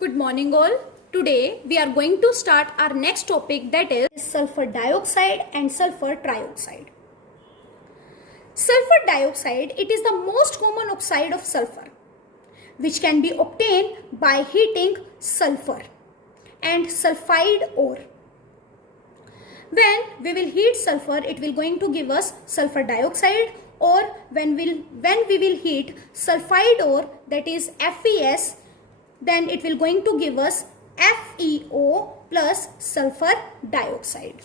Good morning all. Today we are going to start our next topic, that is sulfur dioxide and sulfur trioxide. Sulfur dioxide, it is the most common oxide of sulfur which can be obtained by heating sulfur and sulfide ore. When we will heat sulfur, it will going to give us sulfur dioxide, or when we will heat sulfide ore, that is FeS, then it will going to give us FeO plus sulfur dioxide.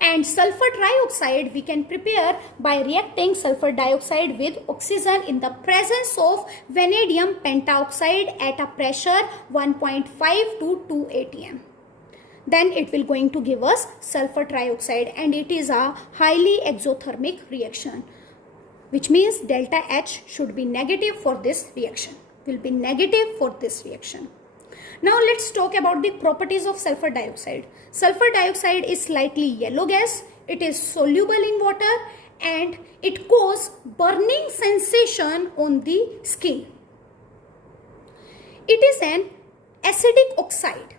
And sulfur trioxide we can prepare by reacting sulfur dioxide with oxygen in the presence of vanadium pentaoxide at a pressure 1.5 to 2 atm. Then it will going to give us sulfur trioxide, and it is a highly exothermic reaction, which means delta H should be negative for this reaction, will be negative for this reaction. Now let's talk about the properties of sulfur dioxide. Sulfur dioxide is slightly yellow gas, it is soluble in water, and it causes burning sensation on the skin. It is an acidic oxide,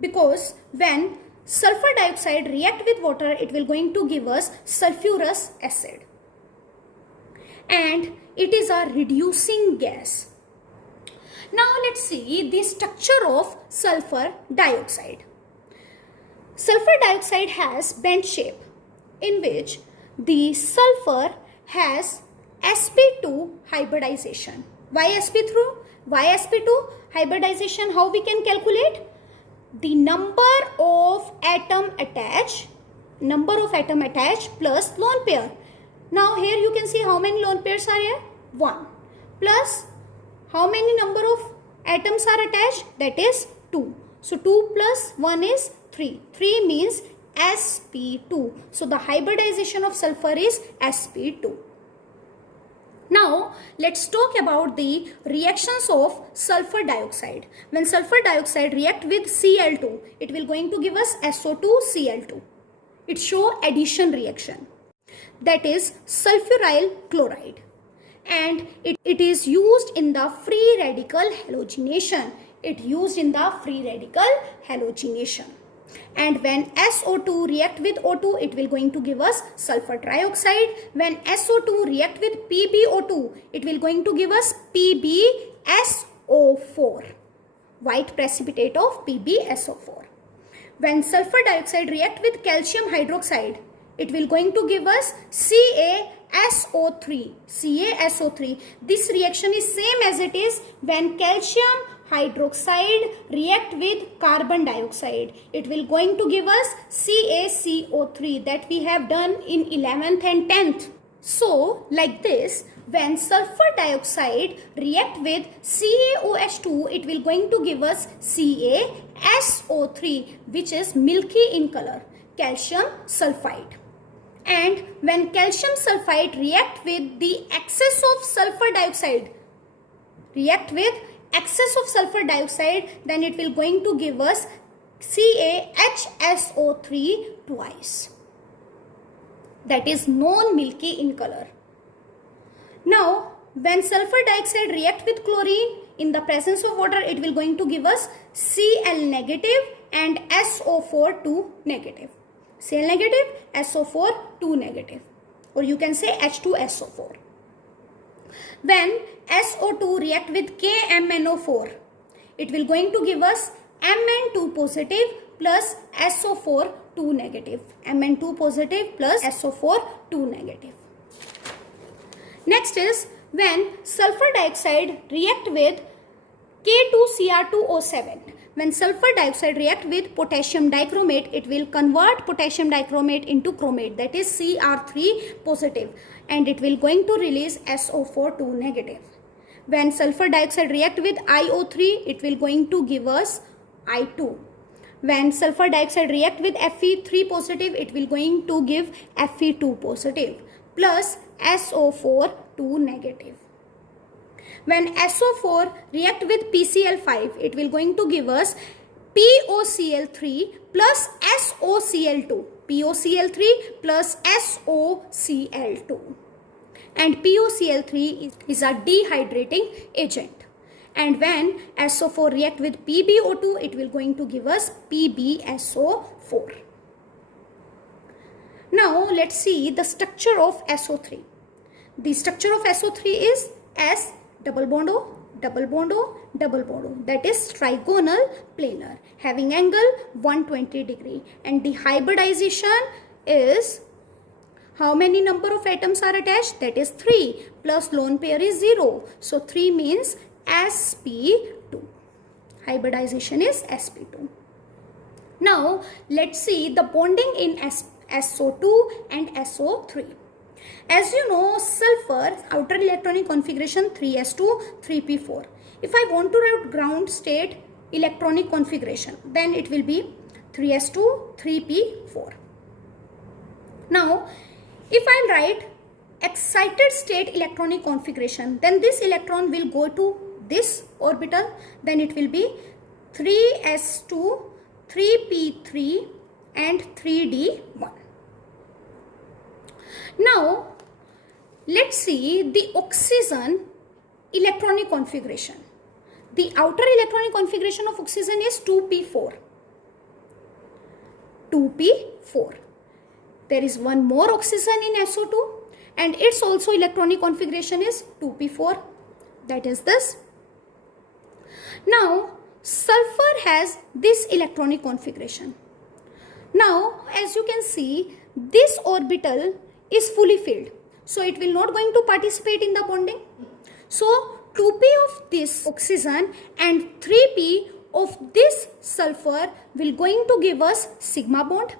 because when sulfur dioxide react with water, it will going to give us sulfurous acid, and it is a reducing gas. Now let's see the structure of sulfur dioxide. Sulfur dioxide has bent shape in which the sulfur has sp2 hybridization. Why sp2? Why sp2 hybridization? How we can calculate? The number of atom attached plus lone pair. Now here you can see how many lone pairs are here? 1 plus how many number of atoms are attached? That is 2. So 2 plus 1 is 3. 3 means sp2. So the hybridization of sulfur is sp2. Now let's talk about the reactions of sulfur dioxide. When sulfur dioxide react with Cl2, it will going to give us SO2 Cl2. It show addition reaction, that is sulfuryl chloride, and it is used in the free radical halogenation. And when SO2 react with O2, it will going to give us sulfur trioxide. When SO2 react with PbO2, it will going to give us PbSO4, white precipitate of PbSO4. When sulfur dioxide react with calcium hydroxide, it will going to give us CaSO3. This reaction is same as it is when calcium hydroxide react with carbon dioxide. It will going to give us CaCO3, that we have done in 11th and 10th. So like this, when sulfur dioxide react with CaOH2, it will going to give us CaSO3, which is milky in color, calcium sulfide. And when calcium sulfide react with the excess of sulfur dioxide, then it will going to give us CaHSO3 twice, that is non-milky in color. Now when sulfur dioxide react with chlorine in the presence of water, it will going to give us Cl negative and SO4 2 negative. Cl negative, SO4 2 negative, or you can say H2SO4. When SO2 react with KMnO4, it will going to give us Mn2 positive plus SO4 2 negative. Mn2 positive plus SO4 2 negative. Next is when sulfur dioxide react with K2Cr2O7. When sulfur dioxide react with potassium dichromate, it will convert potassium dichromate into chromate, that is Cr3 positive, and it will going to release SO4 2 negative. When sulfur dioxide react with IO3, it will going to give us I2. When sulfur dioxide react with Fe3 positive, it will going to give Fe2 positive plus SO4 2 negative. When SO4 react with PCl5, it will going to give us POCl3 plus SOCl2. POCl3 plus SOCl2. And POCl3 is a dehydrating agent. and when SO4 react with PbO2, it will going to give us PbSO4. Now let's see the structure of SO3. The structure of SO3 is S double bond O, double bond O, double bond O. That is trigonal planar, having angle 120 degree. And the hybridization is, how many number of atoms are attached? That is 3 plus lone pair is 0. So 3 means sp2. Hybridization is sp2. Now let's see the bonding in SO2 and SO3. As you know, sulfur outer electronic configuration 3s2 3p4. If I want to write ground state electronic configuration, then it will be 3s2 3p4. Now if I write excited state electronic configuration, then this electron will go to this orbital, then it will be 3s2 3p3 and 3d1. Now let's see the oxygen electronic configuration. The outer electronic configuration of oxygen is 2p4. 2p4. There is one more oxygen in SO2 and its also electronic configuration is 2p4. That is this. Now sulfur has this electronic configuration. Now as you can see, this orbital is fully filled, so it will not going to participate in the bonding. So 2p of this oxygen and 3p of this sulfur will going to give us sigma bond,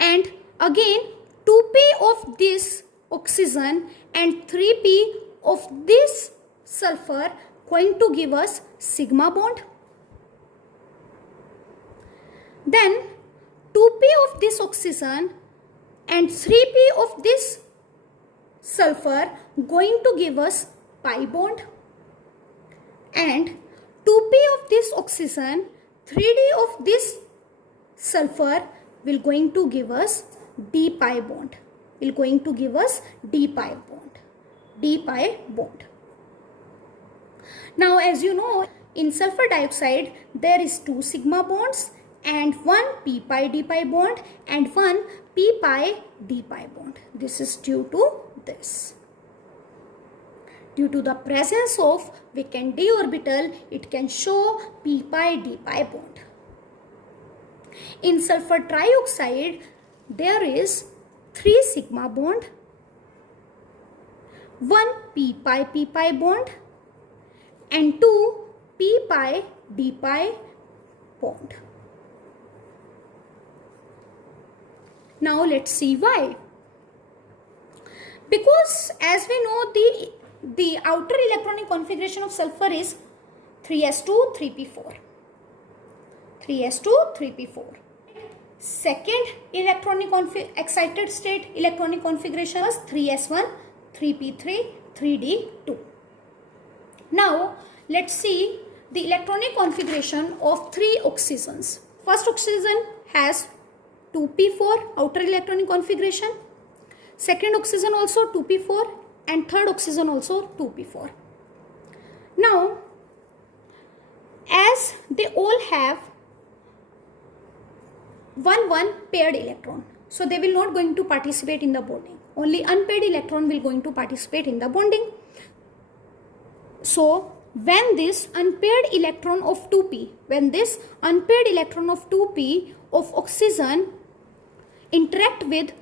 and again 2p of this oxygen and 3p of this sulfur going to give us sigma bond. Then 2p of this oxygen and 3p of this sulfur going to give us pi bond, and 2p of this oxygen 3d of this sulfur will going to give us d pi bond, will going to give us d pi bond, d pi bond. Now as you know, in sulfur dioxide there is 2 sigma bonds and 1 p pi d pi bond and 1 p pi d pi bond. This is due to this. Due to the presence of vacant d orbital, it can show p pi d pi bond. In sulfur trioxide, there is 3 sigma bond, 1 p pi bond and 2 p pi d pi bond. Now let's see why. Because as we know, the outer electronic configuration of sulfur is 3s2 3p4. 3s2 3p4. Second excited state electronic configuration was 3s1 3p3 3d2. Now let's see the electronic configuration of 3 oxygens. First oxygen has 2p4 outer electronic configuration. Second oxygen also 2p4 and third oxygen also 2p4. Now as they all have 1 paired electron, so they will not going to participate in the bonding. Only unpaired electron will going to participate in the bonding. So when this unpaired electron of 2p, of oxygen interact with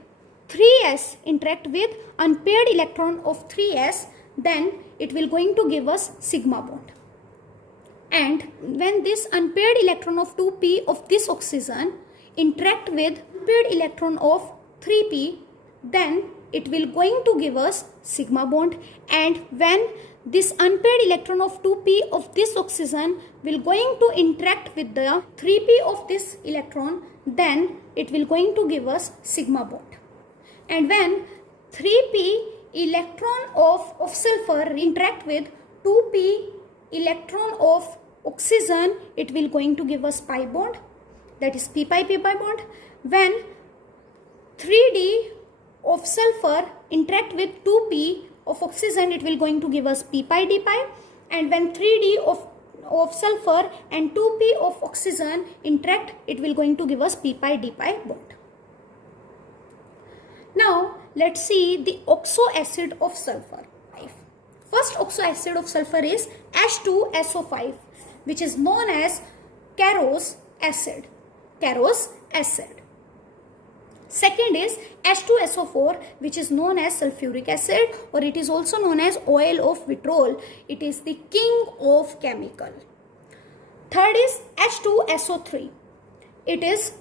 3s, interact with unpaired electron of 3s, then it will going to give us sigma bond. And when this unpaired electron of 2p of this oxygen interact with paired electron of 3p, then it will going to give us sigma bond. And when this unpaired electron of 2p of this oxygen will going to interact with the 3p of this electron, then it will going to give us sigma bond. And when 3p electron of sulfur interact with 2p electron of oxygen, it will going to give us pi bond, that is p pi bond. When 3d of sulfur interact with 2p of oxygen, it will going to give us p pi d pi. and when 3D of sulfur and 2p of oxygen interact, it will going to give us p pi d pi bond. Now let's see the oxo acid of sulfur. First oxo acid of sulfur is H2SO5, which is known as Carose acid. Carose acid. Second is H2SO4, which is known as sulfuric acid, or it is also known as oil of vitriol. It is the king of chemical. Third is H2SO3. It is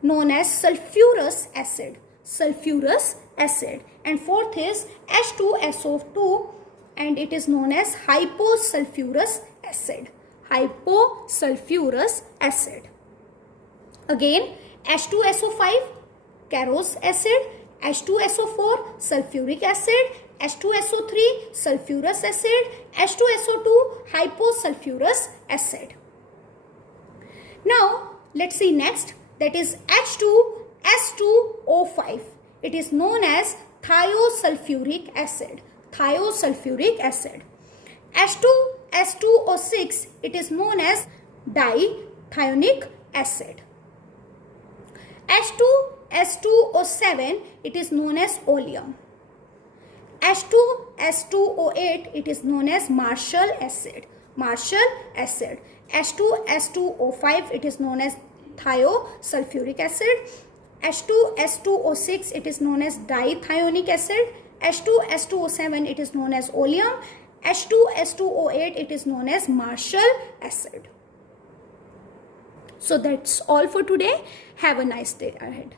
known as sulfurous acid. Sulfurous acid. And fourth is H2SO2, and it is known as hyposulfurous acid. Hyposulfurous acid. Again, H2SO5, Carose acid, H2SO4, sulfuric acid, H2SO3, sulfurous acid, H2SO2, hyposulfurous acid. Now, let's see next, that is H2S2O5. It is known as thiosulfuric acid. Thiosulfuric acid. H2S2O6, it is known as dithionic acid. H2S2O7, it is known as oleum. H2S2O8, it is known as Marshall acid. Marshall acid. H2S2O5, it is known as thiosulfuric acid. H2S2O6, it is known as dithionic acid. H2S2O7, it is known as oleum. H2S2O8, it is known as Marshall acid. So that's all for today. Have a nice day ahead.